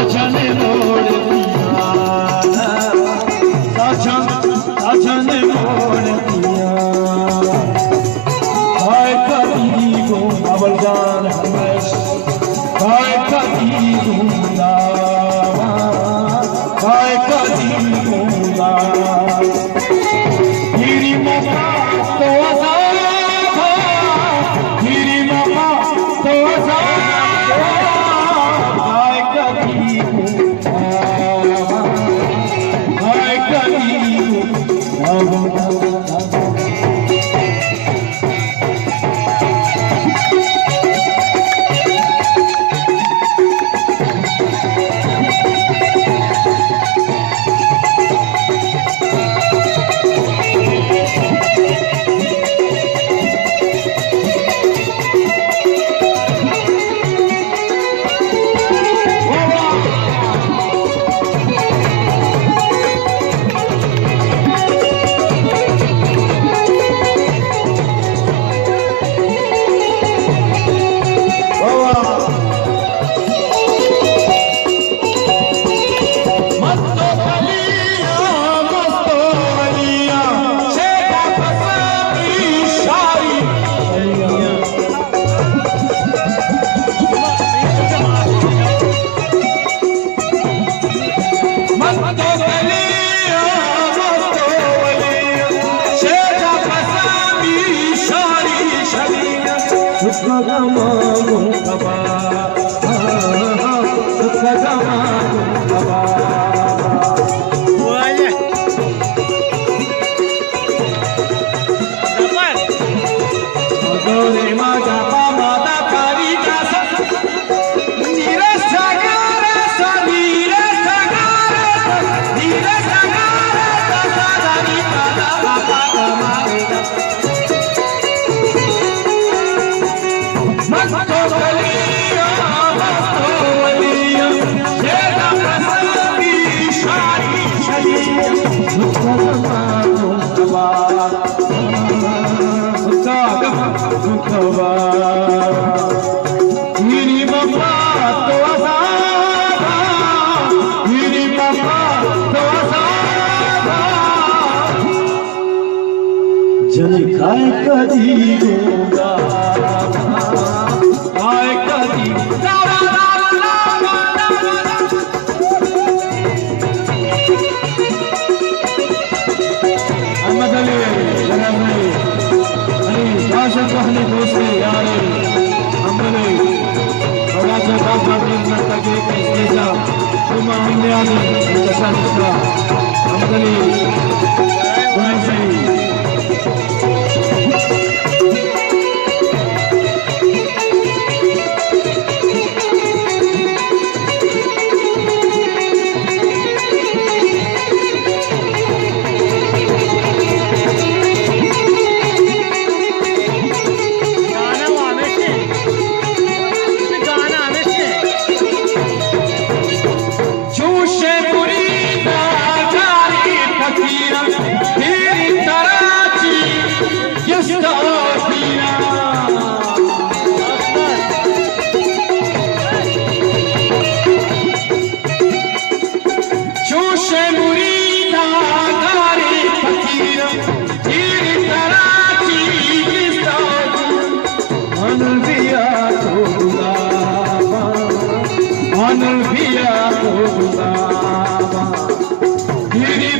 साजन मोड़ दिया साजन मोड़ दिया हाय कभी को अवलगान हमेश हाय कभी दूंगा हाय कभी दूंगा मेरी मम्मा तो मेरी मम्मा तो हाय कभी हाय कभी जन काय कधी दूंगा काय कधी अहमद अली जनाब अली काशिफ अहली दोस्ती यार हमने बड़ा बात बात करता के इस्तेजा तुम हमने आने तशा अहमद अली गुनाह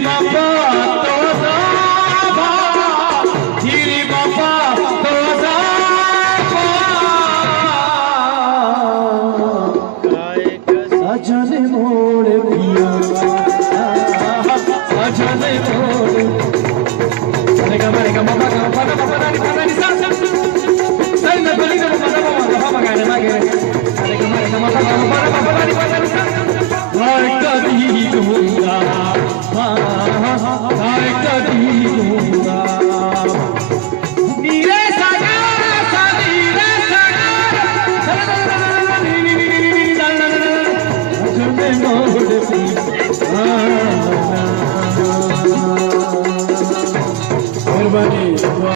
Mama